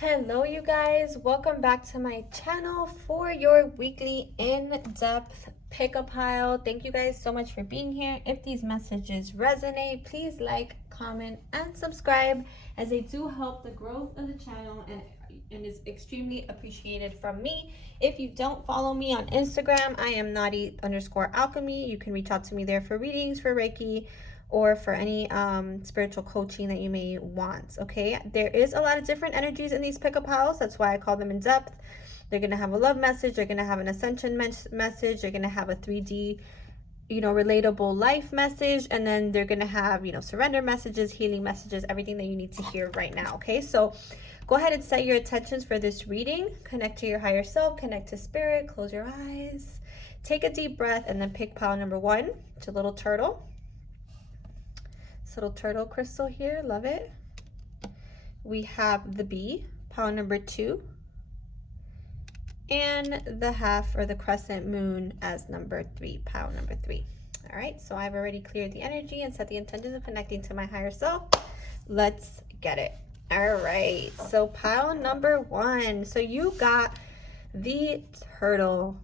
Hello you guys, welcome back to my channel for your weekly in-depth pickup pile. Thank you guys so much for being here. If these messages resonate, please like, comment, and subscribe, as they do help the growth of the channel and is extremely appreciated from me. If you don't follow me on Instagram, I am naughty_alchemy. You can reach out to me there for readings, for Reiki, or for any spiritual coaching that you may want. Okay, there is a lot of different energies in these pickup piles. That's why I call them in depth. They're going to have a love message, they're going to have an ascension message, they're going to have a 3D relatable life message, and then they're going to have surrender messages, healing messages, everything that you need to hear right now. Okay, so go ahead and set your intentions for this reading. Connect to your higher self, connect to spirit, close your eyes, take a deep breath, and then pick pile number 1. It's a little turtle. Little turtle crystal here, love it. We have the bee, pile number 2, and the half or the crescent moon as number 3, pile number 3. All right, so I've already cleared the energy and set the intentions of connecting to my higher self. Let's get it. All right, so pile number 1. So you got the turtle.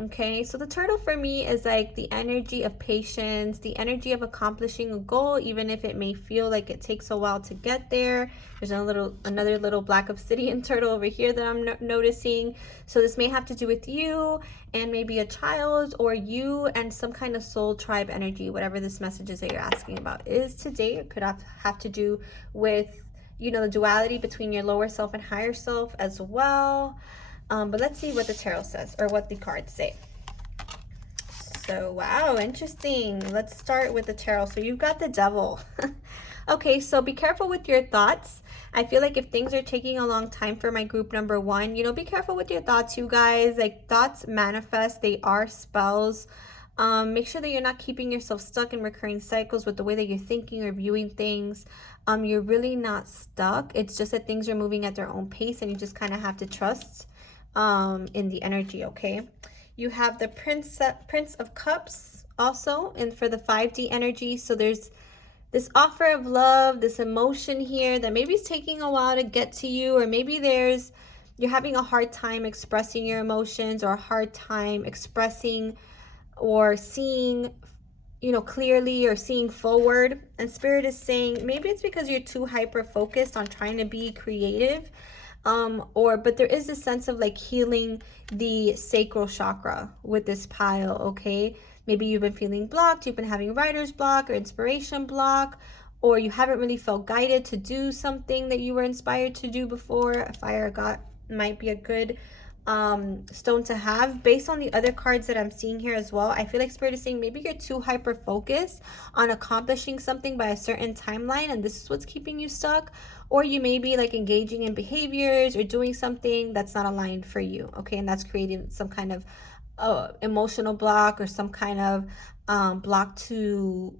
Okay, so the turtle for me is like the energy of patience, the energy of accomplishing a goal, even if it may feel like it takes a while to get there. There's another little black obsidian turtle over here that I'm noticing. So this may have to do with you and maybe a child, or you and some kind of soul tribe energy, whatever this message is that you're asking about is today. It could have to do with, the duality between your lower self and higher self as well. But let's see what the tarot says, or what the cards say. So, wow, interesting. Let's start with the tarot. So you've got the devil. Okay, so be careful with your thoughts. I feel like if things are taking a long time for my group number 1, be careful with your thoughts, you guys. Like, thoughts manifest. They are spells. Make sure that you're not keeping yourself stuck in recurring cycles with the way that you're thinking or viewing things. You're really not stuck. It's just that things are moving at their own pace, and you just kind of have to trust in the energy. Okay, you have the Prince of Cups also, and for the 5D energy. So there's this offer of love, this emotion here that maybe is taking a while to get to you, or maybe you're having a hard time expressing your emotions, or a hard time expressing or seeing clearly, or seeing forward. And Spirit is saying maybe it's because you're too hyper focused on trying to be creative. But there is a sense of like healing the sacral chakra with this pile. Okay, maybe you've been feeling blocked, you've been having writer's block or inspiration block, or you haven't really felt guided to do something that you were inspired to do before. A fire god might be a good stone to have. Based on the other cards that I'm seeing here as well, I feel like Spirit is saying maybe you're too hyper focused on accomplishing something by a certain timeline, and this is what's keeping you stuck. Or you may be like engaging in behaviors or doing something that's not aligned for you. Okay, and that's creating some kind of emotional block, or some kind of block to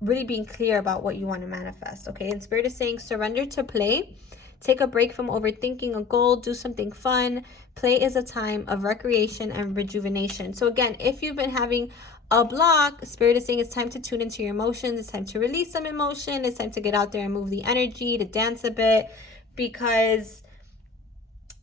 really being clear about what you want to manifest. Okay, and Spirit is saying surrender to play. Take a break from overthinking a goal. Do something fun. Play is a time of recreation and rejuvenation. So again, if you've been having a block, Spirit is saying it's time to tune into your emotions. It's time to release some emotion. It's time to get out there and move the energy, to dance a bit, because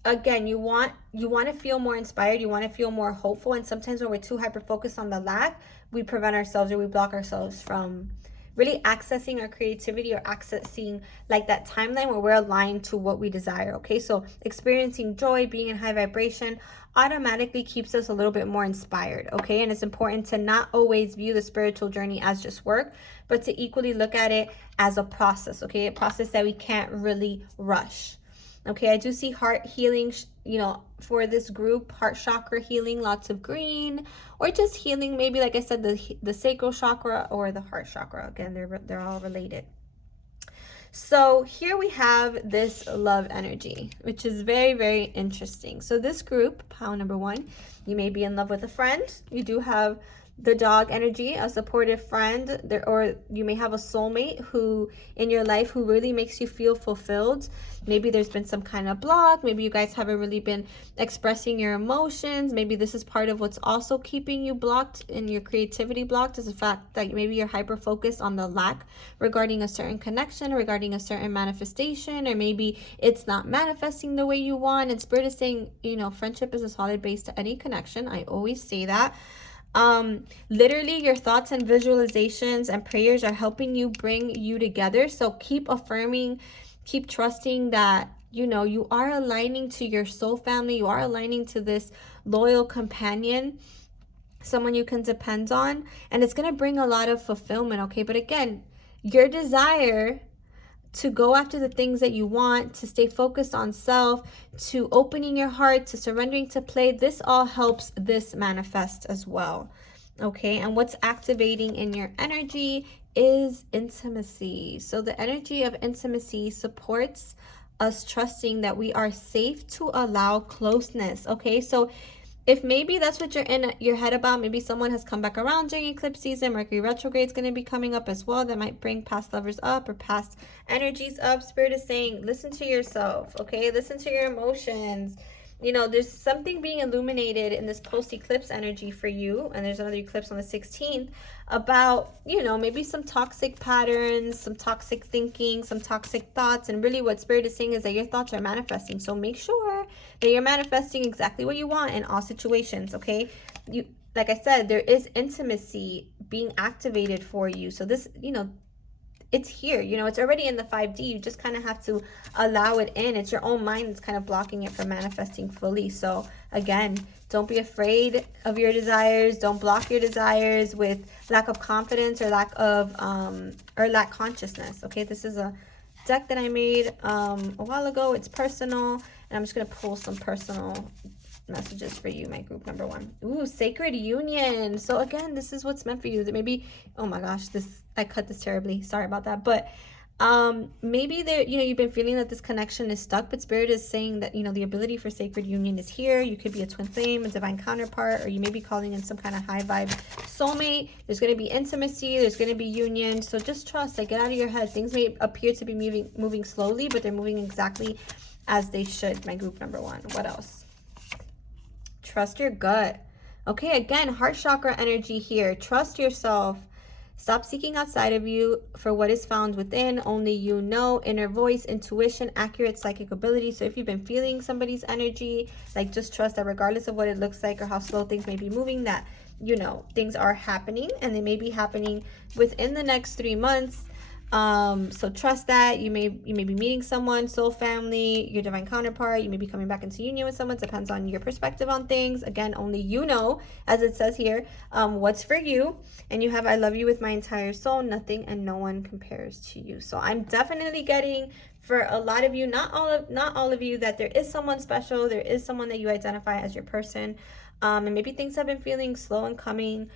again, you want to feel more inspired. You want to feel more hopeful. And sometimes when we're too hyper focused on the lack, we prevent ourselves, or we block ourselves from really accessing our creativity, or accessing like that timeline where we're aligned to what we desire. Okay, so experiencing joy, being in high vibration automatically keeps us a little bit more inspired. Okay, and it's important to not always view the spiritual journey as just work, but to equally look at it as a process. Okay, a process that we can't really rush. Okay, I do see heart healing, for this group, heart chakra healing, lots of green, or just healing, maybe like I said, the sacral chakra or the heart chakra. Again, they're all related. So here we have this love energy, which is very, very interesting. So this group, pile number 1, you may be in love with a friend. You do have the dog energy, a supportive friend, there, or you may have a soulmate who in your life who really makes you feel fulfilled. Maybe there's been some kind of block. Maybe you guys haven't really been expressing your emotions. Maybe this is part of what's also keeping you blocked in your creativity blocked, is the fact that maybe you're hyper focused on the lack regarding a certain connection, regarding a certain manifestation, or maybe it's not manifesting the way you want. And Spirit is saying, you know, friendship is a solid base to any connection. I always say that. Literally your thoughts and visualizations and prayers are helping you bring you together. So keep affirming, keep trusting that, you know, you are aligning to your soul family. You are aligning to this loyal companion, someone you can depend on, and it's going to bring a lot of fulfillment. Okay. But again, your desire to go after the things that you want, to stay focused on self, to opening your heart, to surrendering to play, this all helps this manifest as well. Okay, and what's activating in your energy is intimacy. So the energy of intimacy supports us trusting that we are safe to allow closeness. Okay, so if maybe that's what you're in your head about, maybe someone has come back around during eclipse season. Mercury retrograde is going to be coming up as well. That might bring past lovers up or past energies up. Spirit is saying, listen to yourself, okay? Listen to your emotions. You know, there's something being illuminated in this post-eclipse energy for you. And there's another eclipse on the 16th about, you know, maybe some toxic patterns, some toxic thinking, some toxic thoughts. And really what Spirit is saying is that your thoughts are manifesting. So make sure that you're manifesting exactly what you want in all situations, okay? You, like I said, there is intimacy being activated for you. So this, you know, it's here, you know, it's already in the 5D. You just kind of have to allow it in. It's your own mind that's kind of blocking it from manifesting fully. So again, don't be afraid of your desires. Don't block your desires with lack of confidence or lack consciousness. Okay, this is a deck that I made a while ago. It's personal, and I'm just going to pull some personal messages for you, my group number 1. Ooh, sacred union. So again, this is what's meant for you. That maybe, oh my gosh, I cut this terribly, sorry about that. But maybe there, you know, you've been feeling that this connection is stuck, but Spirit is saying that, you know, the ability for sacred union is here. You could be a twin flame, a divine counterpart, or you may be calling in some kind of high vibe soulmate. There's going to be intimacy, there's going to be union. So just trust, like, get out of your head. Things may appear to be moving slowly, but they're moving exactly as they should, my group number 1. What else? Trust your gut. Okay, again, heart chakra energy here. Trust yourself. Stop seeking outside of you for what is found within. Only you know. Inner voice, intuition, accurate psychic ability. So if you've been feeling somebody's energy, like, just trust that regardless of what it looks like or how slow things may be moving, that, you know, things are happening, and they may be happening within the next 3 months. So trust that. You may be meeting someone, soul family, your divine counterpart. You may be coming back into union with someone. Depends on your perspective on things. Again, only you know, as it says here, what's for you. And you have, I love you with my entire soul. Nothing and no one compares to you. So I'm definitely getting, for a lot of you, not all of you, that there is someone special. There is someone that you identify as your person. And maybe things have been feeling slow in coming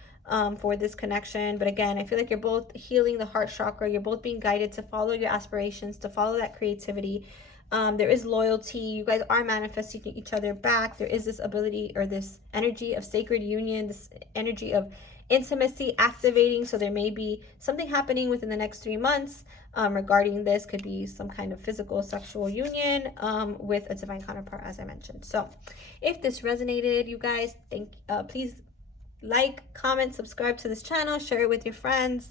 for this connection. But again, I feel like you're both healing the heart chakra. You're both being guided to follow your aspirations, to follow that creativity. There is loyalty. You guys are manifesting each other back. There is this ability, or this energy of sacred union, this energy of intimacy activating. So there may be something happening within the next 3 months regarding this. Could be some kind of physical, sexual union with a divine counterpart, as I mentioned. So if this resonated, you guys, please like, comment, subscribe to this channel, share it with your friends.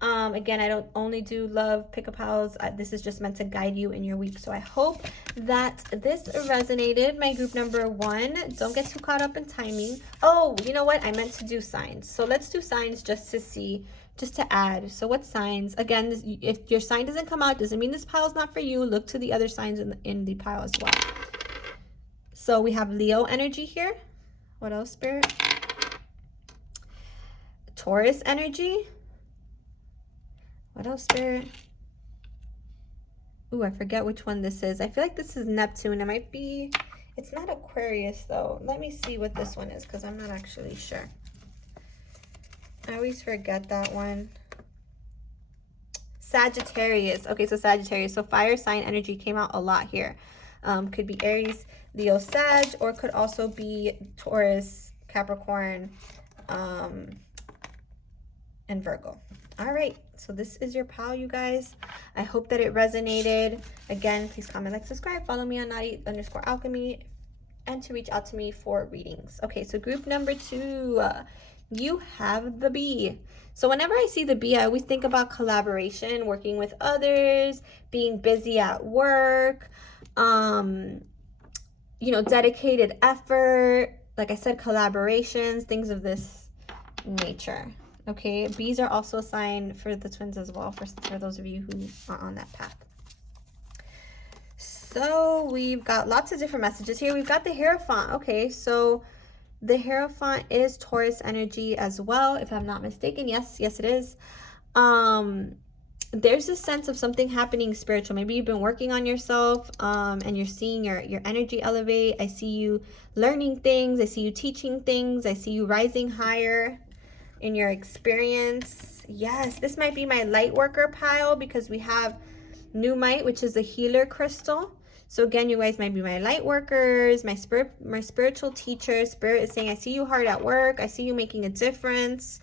Again, I don't only do love pick-up houses. This is just meant to guide you in your week. So I hope that this resonated, my group number 1. Don't get too caught up in timing. Oh, you know what? I meant to do signs. So let's do signs just to see, just to add. So what signs? Again, if your sign doesn't come out, doesn't mean this pile is not for you. Look to the other signs in the pile as well. So we have Leo energy here. What else, Spirit? Taurus energy. What else, Spirit? Ooh, I forget which one this is. I feel like this is Neptune. It might be, it's not Aquarius though. Let me see what this one is, because I'm not actually sure. I always forget that one. Sagittarius. Okay, so Sagittarius. So fire sign energy came out a lot here. Could be Aries, Leo, Sag, or could also be Taurus, Capricorn, and Virgo. All right, so this is your pile, you guys. I hope that it resonated. Again, please comment, like, subscribe, follow me on naughty_alchemy, and to reach out to me for readings. Okay, so group number 2, you have the bee. So whenever I see the bee, I always think about collaboration, working with others, being busy at work, you know, dedicated effort, like I said, collaborations, things of this nature. Okay, bees are also a sign for the twins as well, for those of you who are on that path. So we've got lots of different messages here. We've got the Hierophant. Okay, so the Hierophant is Taurus energy as well, if I'm not mistaken. Yes, it is. There's a sense of something happening spiritual. Maybe you've been working on yourself, and you're seeing your energy elevate. I see you learning things. I see you teaching things. I see you rising higher in your experience. Yes, this might be my light worker pile, because we have Numite, which is a healer crystal. So again, you guys might be my light workers, my spiritual teachers. Spirit is saying, I see you hard at work. I see you making a difference.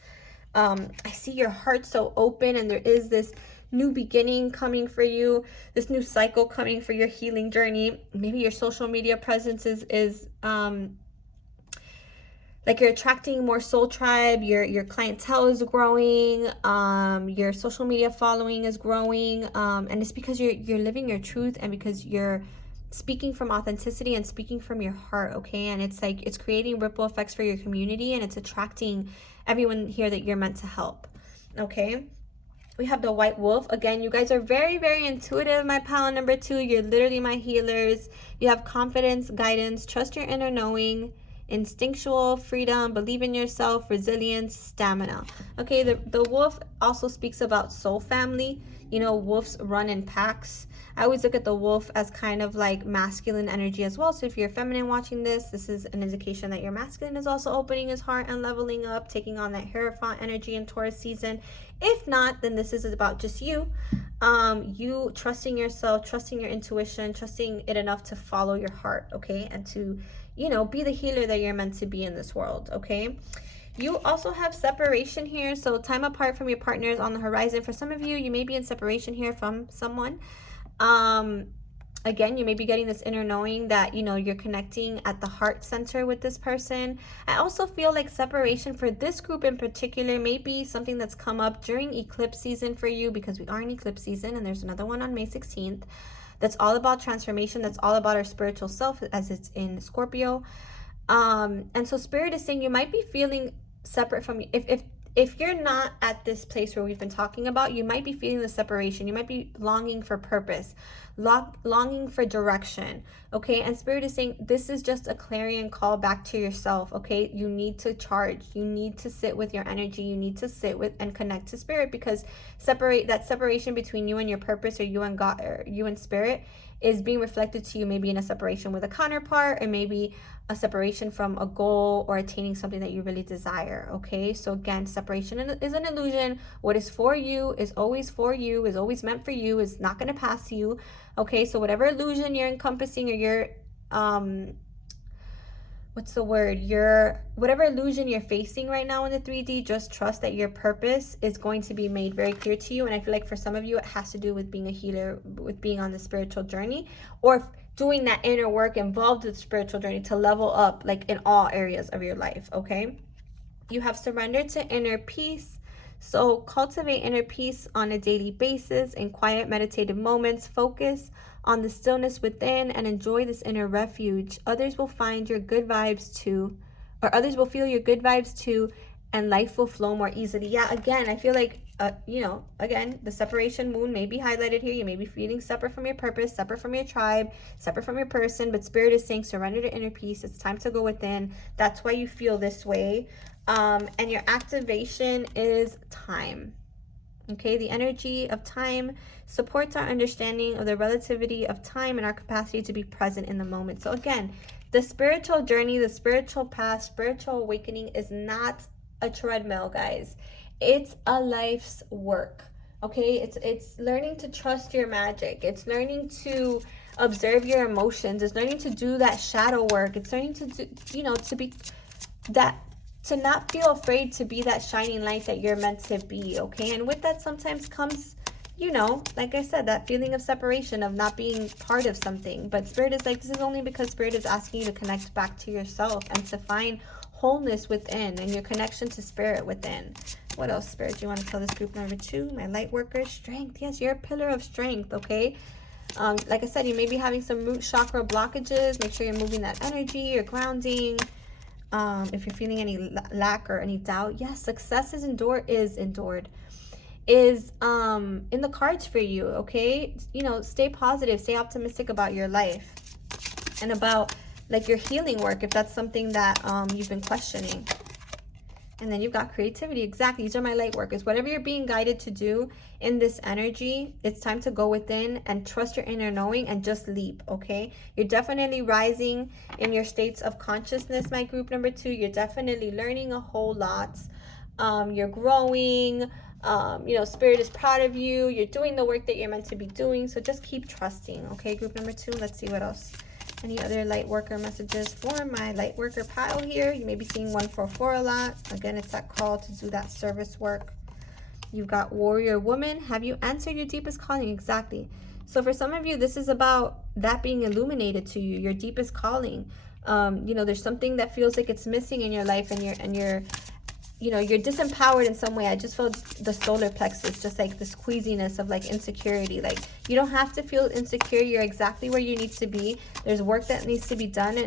I see your heart so open, and there is this new beginning coming for you, this new cycle coming for your healing journey. Maybe your social media presence is like you're attracting more soul tribe, your clientele is growing, your social media following is growing, and it's because you're living your truth, and because you're speaking from authenticity and speaking from your heart. Okay, and it's like it's creating ripple effects for your community, and it's attracting everyone here that you're meant to help. Okay, we have the White Wolf. Again, you guys are very, very intuitive, my pile number 2. You're literally my healers. You have confidence, guidance, trust your inner knowing, instinctual, freedom, believe in yourself, resilience, stamina. Okay, the wolf also speaks about soul family. You know, wolves run in packs. I always look at the wolf as kind of like masculine energy as well. So if you're feminine watching this is an indication that your masculine is also opening his heart and leveling up, taking on that Hierophant energy in Taurus season. If not, then this is about just you. You trusting yourself, trusting your intuition, trusting it enough to follow your heart, okay? And to, you know, be the healer that you're meant to be in this world, okay? You also have separation here. So time apart from your partner is on the horizon. For some of you, you may be in separation here from someone. Again, you may be getting this inner knowing that, you know, you're connecting at the heart center with this person. I also feel like separation for this group in particular may be something that's come up during eclipse season for you, because we are in eclipse season, and there's another one on May 16th. That's all about transformation. That's all about our spiritual self, as it's in Scorpio. And so Spirit is saying you might be feeling separate from, if you're not at this place where we've been talking about, you might be feeling the separation. You might be longing for purpose, longing for direction, okay? And Spirit is saying this is just a clarion call back to yourself, okay? You need to charge. You need to sit with your energy. You need to sit with and connect to Spirit, because that separation between you and your purpose, or you and God, or you and Spirit, is being reflected to you maybe in a separation with a counterpart, or maybe a separation from a goal or attaining something that you really desire, okay? So again, separation is an illusion. What is for you is always for you, is always meant for you, is not going to pass you, okay? So whatever illusion you're encompassing, or you're, whatever illusion you're facing right now in the 3D, just trust that your purpose is going to be made very clear to you. And I feel like for some of you, it has to do with being a healer, with being on the spiritual journey, or doing that inner work involved with the spiritual journey to level up, like in all areas of your life, okay? You have surrendered to inner peace. So cultivate inner peace on a daily basis in quiet meditative moments. Focus on the stillness within and enjoy this inner refuge. Others will find your good vibes too, or others will feel your good vibes too, and life will flow more easily. Yeah, again, I feel like, you know, again, the separation moon may be highlighted here. You may be feeling separate from your purpose, separate from your tribe, separate from your person, but Spirit is saying surrender to inner peace. It's time to go within. That's why you feel this way. And your activation is time. Okay, the energy of time supports our understanding of the relativity of time and our capacity to be present in the moment. So again, the spiritual journey, the spiritual path, spiritual awakening is not a treadmill, guys. It's a life's work. Okay, it's learning to trust your magic. It's learning to observe your emotions. It's learning to do that shadow work. It's learning to do, you know, to not feel afraid to be that shining light that you're meant to be, okay? And with that sometimes comes, you know, like I said, that feeling of separation, of not being part of something. But Spirit is like, this is only because Spirit is asking you to connect back to yourself and to find wholeness within and your connection to Spirit within. What else, Spirit, do you want to tell this group number 2? My light worker, strength. Yes, you're a pillar of strength, okay? Like I said, you may be having some root chakra blockages. Make sure you're moving that energy, you're grounding. If you're feeling any lack or any doubt, yes, success is in the cards for you, okay? You know, stay positive, stay optimistic about your life and about like your healing work, if that's something that you've been questioning. And then you've got creativity. Exactly. These are my light workers. Whatever you're being guided to do in this energy, it's time to go within and trust your inner knowing and just leap, okay? You're definitely rising in your states of consciousness, my group number 2. You're definitely learning a whole lot. You're growing. You know, Spirit is proud of you. You're doing the work that you're meant to be doing. So just keep trusting, okay, group number 2. Let's see what else. Any other light worker messages for my light worker pile here? You may be seeing 144 a lot. Again, it's that call to do that service work. You've got warrior woman. Have you answered your deepest calling? Exactly. So for some of you, this is about that being illuminated to you, your deepest calling. You know, there's something that feels like it's missing in your life, and you're you know, you're disempowered in some way. I just felt the solar plexus, just like this queasiness of like insecurity. Like, you don't have to feel insecure. You're exactly where you need to be. There's work that needs to be done,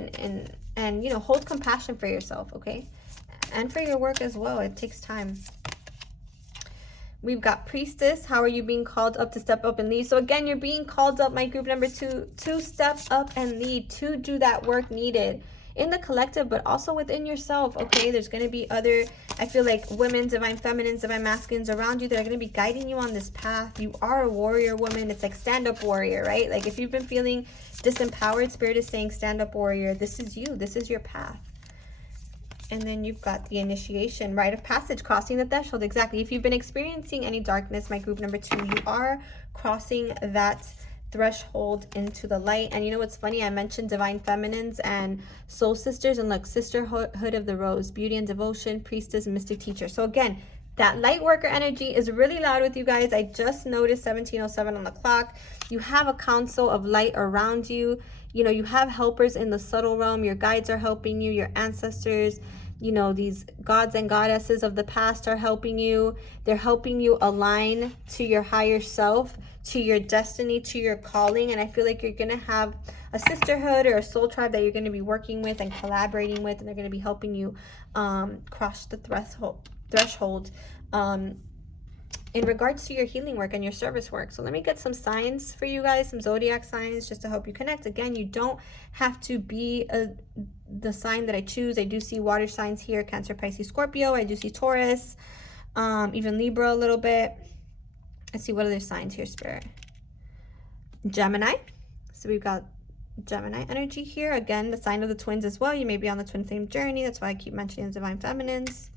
and you know, hold compassion for yourself, okay? And for your work as well. It takes time. We've got priestess. How are you being called up to step up and lead? So again, you're being called up, my group number 2, to step up and lead, to do that work needed in the collective, but also within yourself, okay? There's going to be other, I feel like, women, divine feminines, divine masculines around you that are going to be guiding you on this path. You are a warrior woman. It's like stand-up warrior, right? Like, if you've been feeling disempowered, Spirit is saying stand-up warrior. This is you. This is your path. And then you've got the initiation, rite of passage, crossing the threshold. Exactly. If you've been experiencing any darkness, my group number 2, you are crossing that threshold into the light. And you know what's funny? I mentioned divine feminines and soul sisters, and look, sisterhood of the rose, beauty and devotion, priestess, mystic teacher. So again, that light worker energy is really loud with you guys. I just noticed 17:07 on the clock. You have a council of light around you. You know, you have helpers in the subtle realm. Your guides are helping you, your ancestors. You know, these gods and goddesses of the past are helping you. They're helping you align to your higher self, to your destiny, to your calling. And I feel like you're going to have a sisterhood or a soul tribe that you're going to be working with and collaborating with, and they're going to be helping you cross the threshold in regards to your healing work and your service work. So let me get some signs for you guys, some zodiac signs, just to help you connect. Again, you don't have to be the sign that I choose. I do see water signs here: Cancer, Pisces, Scorpio. I do see Taurus, even Libra a little bit. Let's see what other signs here, Spirit. Gemini. So we've got Gemini energy here. Again, the sign of the twins as well. You may be on the twin flame journey. That's why I keep mentioning the divine feminines.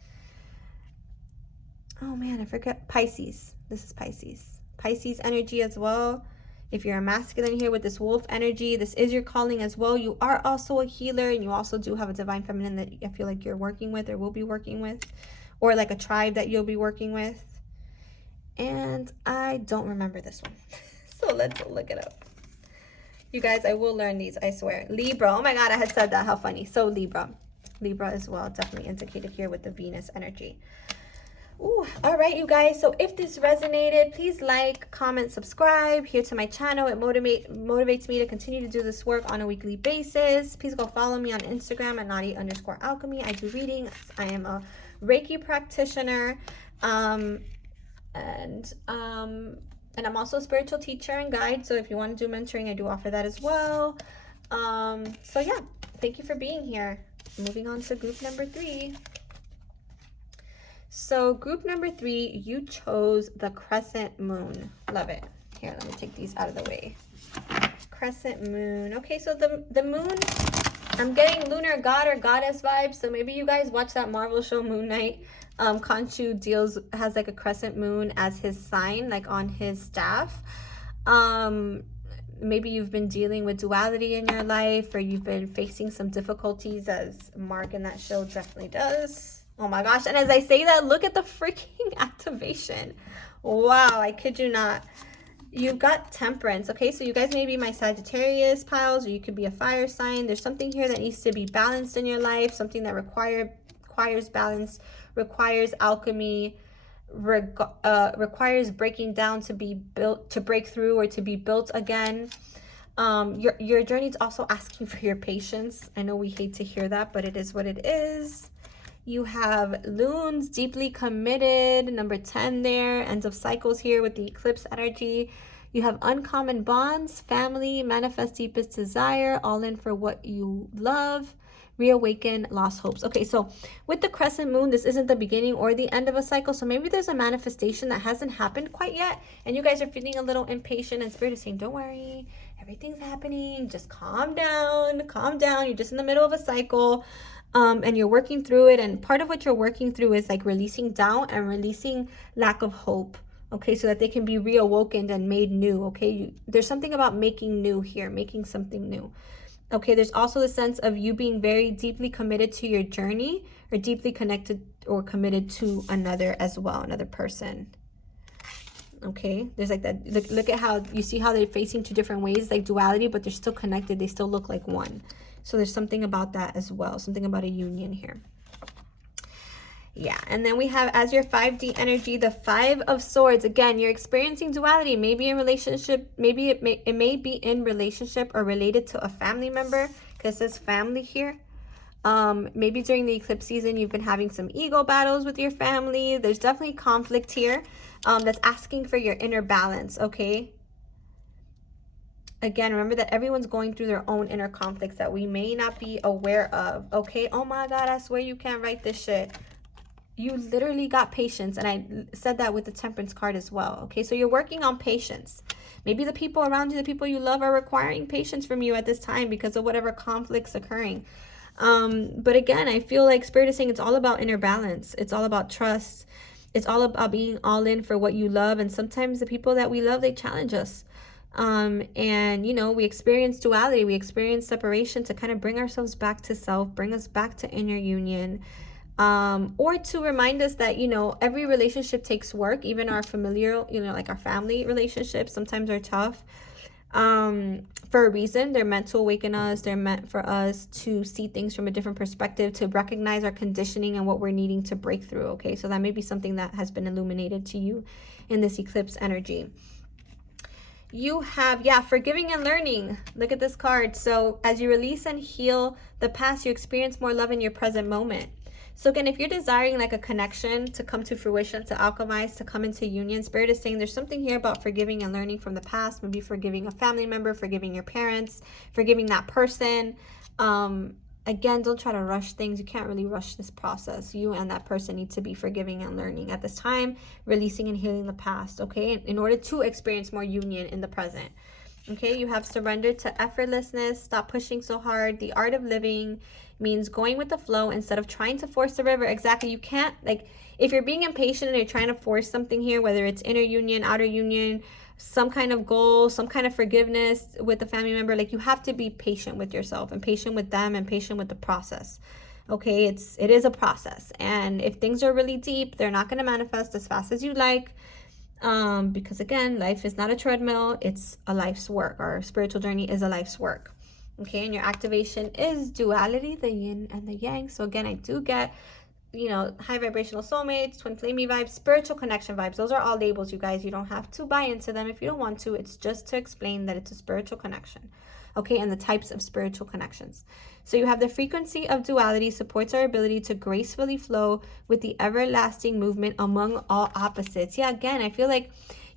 Oh man, I forget. Pisces. This is Pisces. Pisces energy as well. If you're a masculine here with this wolf energy, this is your calling as well. You are also a healer, and you also do have a divine feminine that I feel like you're working with or will be working with, or like a tribe that you'll be working with. And I don't remember this one. So let's look it up. You guys, I will learn these, I swear. Libra. Oh my God, I had said that. How funny. So Libra. Libra as well. Definitely indicated here with the Venus energy. Ooh, all right, you guys. So if this resonated, please like, comment, subscribe here to my channel. It motivates me to continue to do this work on a weekly basis. Please go follow me on Instagram at naughty_alchemy. I do readings. I am a Reiki practitioner. And I'm also a spiritual teacher and guide. So if you want to do mentoring, I do offer that as well. So yeah, thank you for being here. Moving on to group number 3. So group number 3, you chose the crescent moon. Love it. Here, let me take these out of the way. Crescent moon. Okay, so the moon, I'm getting lunar god or goddess vibes. So maybe you guys watch that Marvel show Moon Knight. Khonshu has like a crescent moon as his sign, like on his staff. Maybe you've been dealing with duality in your life, or you've been facing some difficulties, as Mark in that show definitely does. Oh my gosh. And as I say that, look at the freaking activation. Wow, I kid you not. You've got temperance. Okay, so you guys may be my Sagittarius piles, or you could be a fire sign. There's something here that needs to be balanced in your life, something that requires balance, requires alchemy, requires breaking down to be built, to break through, or to be built again. Your journey is also asking for your patience. I know we hate to hear that, but it is what it is. You have loons, deeply committed, number 10 there, ends of cycles here with the eclipse energy. You have uncommon bonds, family, manifest deepest desire, all in for what you love, reawaken lost hopes. Okay, so with the crescent moon, this isn't the beginning or the end of a cycle. So maybe there's a manifestation that hasn't happened quite yet, and you guys are feeling a little impatient, and Spirit is saying, don't worry, everything's happening. Just calm down, calm down. You're just in the middle of a cycle. And you're working through it, and part of what you're working through is like releasing doubt and releasing lack of hope, okay, so that they can be reawoken and made new. Okay, there's something about making new here, making something new. Okay, there's also the sense of you being very deeply committed to your journey, or deeply connected or committed to another as well, another person. Okay, there's like that, look at how you see how they're facing two different ways, like duality, but they're still connected. They still look like one. So there's something about that as well, something about a union here. Yeah, and then we have as your 5D energy, the 5 of Swords. Again, you're experiencing duality, maybe in relationship, maybe it may be in relationship or related to a family member, because it says family here. Maybe during the eclipse season, you've been having some ego battles with your family. There's definitely conflict here that's asking for your inner balance, okay? Again, remember that everyone's going through their own inner conflicts that we may not be aware of, okay? Oh my God, I swear you can't write this shit. You literally got patience, and I said that with the Temperance card as well, okay? So you're working on patience. Maybe the people around you, the people you love, are requiring patience from you at this time because of whatever conflicts occurring. But again, I feel like Spirit is saying it's all about inner balance. It's all about trust. It's all about being all in for what you love. And sometimes the people that we love, they challenge us. And you know, we experience duality, we experience separation to kind of bring ourselves back to self, bring us back to inner union, or to remind us that, you know, every relationship takes work. Even our familial, you know, like our family relationships sometimes are tough, for a reason. They're meant to awaken us. They're meant for us to see things from a different perspective, to recognize our conditioning and what we're needing to break through. Okay, so that may be something that has been illuminated to you in this eclipse energy. You have, yeah, forgiving and learning. Look at this card. So as you release and heal the past, you experience more love in your present moment. So again, if you're desiring like a connection to come to fruition, to alchemize, to come into union, Spirit is saying there's something here about forgiving and learning from the past. Maybe forgiving a family member, forgiving your parents, forgiving that person. Again, don't try to rush things. You can't really rush this process. You and that person need to be forgiving and learning at this time, releasing and healing the past, okay? In order to experience more union in the present. Okay, you have surrendered to effortlessness. Stop pushing so hard. The art of living means going with the flow instead of trying to force the river. Exactly. You can't, like, if you're being impatient and you're trying to force something here, whether it's inner union, outer union, some kind of goal, some kind of forgiveness with a family member, like, you have to be patient with yourself and patient with them and patient with the process. Okay, it is a process, and if things are really deep, they're not going to manifest as fast as you like, because again, life is not a treadmill, it's a life's work. Our spiritual journey is a life's work. Okay, and your activation is duality, the yin and the yang. So again, I do get, you know, high vibrational soulmates, twin flamey vibes, spiritual connection vibes. Those are all labels, you guys. You don't have to buy into them if you don't want to. It's just to explain that it's a spiritual connection, okay, and the types of spiritual connections. So you have the frequency of duality supports our ability to gracefully flow with the everlasting movement among all opposites. Yeah, again, I feel like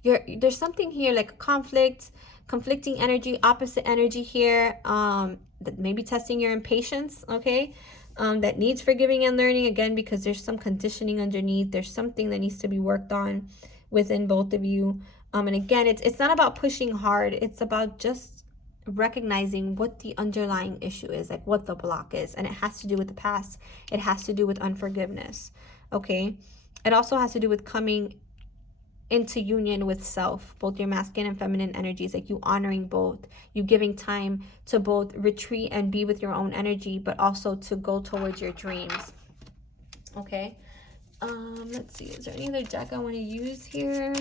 there's something here like conflicting energy, opposite energy here, that may be testing your impatience, okay? That needs forgiving and learning, again, because there's some conditioning underneath. There's something that needs to be worked on within both of you. And again, it's not about pushing hard. It's about just recognizing what the underlying issue is, like what the block is. And it has to do with the past. It has to do with unforgiveness, okay? It also has to do with coming into union with self, both your masculine and feminine energies, like you honoring both, you giving time to both retreat and be with your own energy, but also to go towards your dreams. Okay. Let's see. Is there any other deck I want to use here?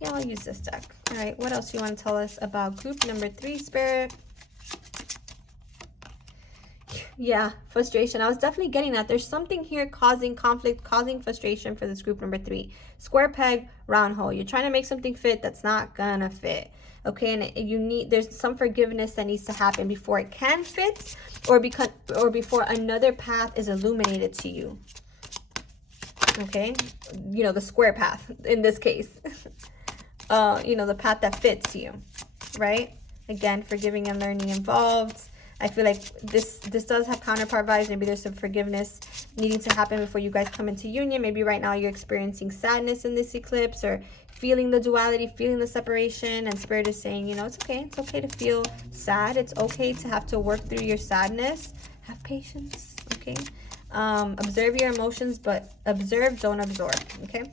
Yeah, I'll use this deck. All right. What else do you want to tell us about group number 3, Spirit? Yeah, frustration. I was definitely getting that. There's something here causing conflict, causing frustration for this group number 3. Square peg, round hole. You're trying to make something fit that's not gonna fit. Okay, and there's some forgiveness that needs to happen before it can fit, or before another path is illuminated to you. Okay, you know, the square path in this case. You know, the path that fits you, right? Again, forgiving and learning involved. I feel like this does have counterpart vibes. Maybe there's some forgiveness needing to happen before you guys come into union. Maybe right now you're experiencing sadness in this eclipse, or feeling the duality, feeling the separation. And Spirit is saying, you know, it's okay. It's okay to feel sad. It's okay to have to work through your sadness. Have patience, okay? Observe your emotions, but observe, don't absorb, okay?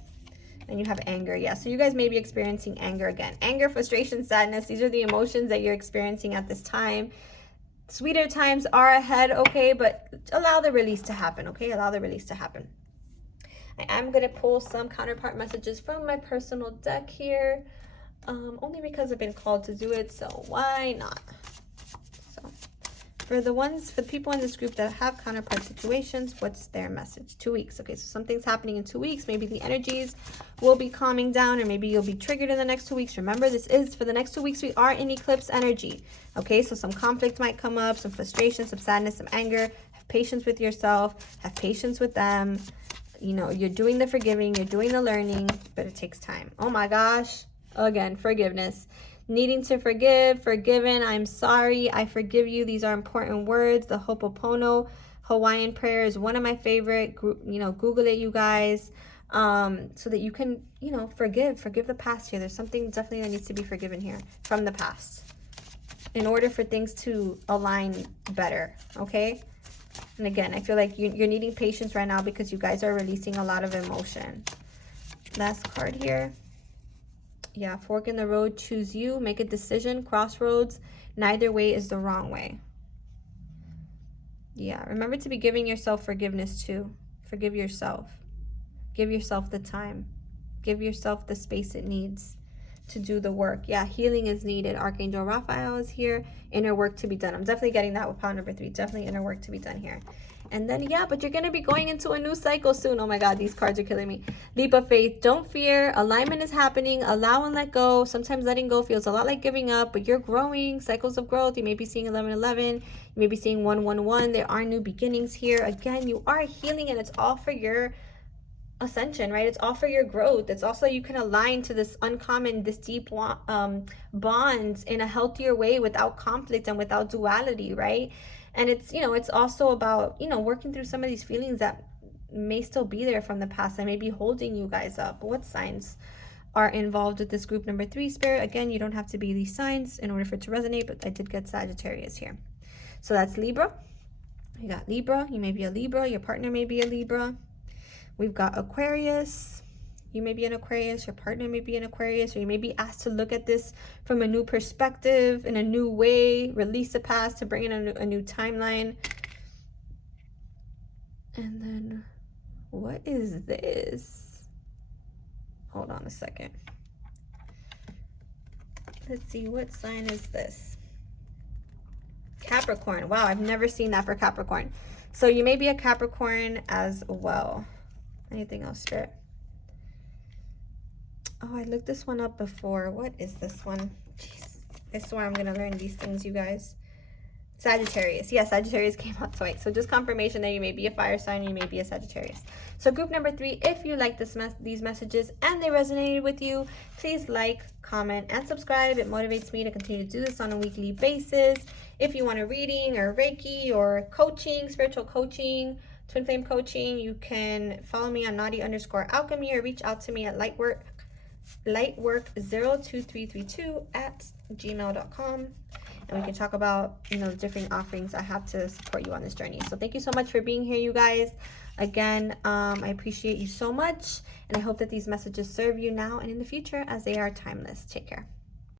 And you have anger. Yeah, so you guys may be experiencing anger again. Anger, frustration, sadness. These are the emotions that you're experiencing at this time. Sweeter times are ahead, okay? But allow the release to happen, okay? Allow the release to happen. I am going to pull some counterpart messages from my personal deck here. Only because I've been called to do it, so why not? So, for the people in this group that have counterpart situations, what's their message? 2 weeks. Okay, so something's happening in 2 weeks. Maybe the energies will be calming down, or maybe you'll be triggered in the next 2 weeks. Remember, this is for the next 2 weeks. We are in eclipse energy. Okay, so some conflict might come up, some frustration, some sadness, some anger. Have patience with yourself. Have patience with them. You know, you're doing the forgiving, you're doing the learning, but it takes time. Oh my gosh. Again, forgiveness. Needing to forgive, forgiven, I'm sorry, I forgive you. These are important words. The Ho'oponopono Hawaiian prayer is one of my favorite. You know, Google it, you guys, so that you can, you know, forgive the past here. There's something definitely that needs to be forgiven here from the past in order for things to align better, okay? And again, I feel like you're needing patience right now because you guys are releasing a lot of emotion. Last card here. Yeah, fork in the road, choose you, make a decision, crossroads. Neither way is the wrong way. Yeah, remember to be giving yourself forgiveness too. Forgive yourself. Give yourself the time. Give yourself the space it needs to do the work. Yeah, healing is needed. Archangel Raphael is here. Inner work to be done. I'm definitely getting that with pound number 3. Definitely inner work to be done here. And then, yeah, but you're going to be going into a new cycle soon. Oh my God, these cards are killing me. Leap of faith. Don't fear. Alignment is happening. Allow and let go. Sometimes letting go feels a lot like giving up, but you're growing. Cycles of growth. You may be seeing 1111. You may be seeing 111. There are new beginnings here. Again, you are healing, and it's all for your ascension, right? It's all for your growth. It's also you can align to this uncommon, this deep bonds in a healthier way without conflict and without duality, right? And it's, you know, it's also about, you know, working through some of these feelings that may still be there from the past and may be holding you guys up. What signs are involved with this group number 3, Spirit? Again, you don't have to be these signs in order for it to resonate, but I did get Sagittarius here. So that's Libra. You got Libra. You may be a Libra. Your partner may be a Libra. We've got Aquarius. You may be an Aquarius. Your partner may be an Aquarius. Or you may be asked to look at this from a new perspective, in a new way. Release the past to bring in a new timeline. And then, what is this? Hold on a second. Let's see, what sign is this? Capricorn. Wow, I've never seen that for Capricorn. So you may be a Capricorn as well. Anything else, Spirit? Oh, I looked this one up before. What is this one? Jeez. I swear I'm going to learn these things, you guys. Sagittarius. Yeah, Sagittarius came out twice. So just confirmation that you may be a fire sign, you may be a Sagittarius. So group number 3, if you like these messages and they resonated with you, please like, comment, and subscribe. It motivates me to continue to do this on a weekly basis. If you want a reading or Reiki or coaching, spiritual coaching, twin flame coaching, you can follow me on naughty_alchemy or reach out to me at lightwork02332@gmail.com, and we can talk about, you know, the different offerings I have to support you on this journey. So thank you so much for being here, you guys. Again, I appreciate you so much, and I hope that these messages serve you now and in the future, as they are timeless. Take care.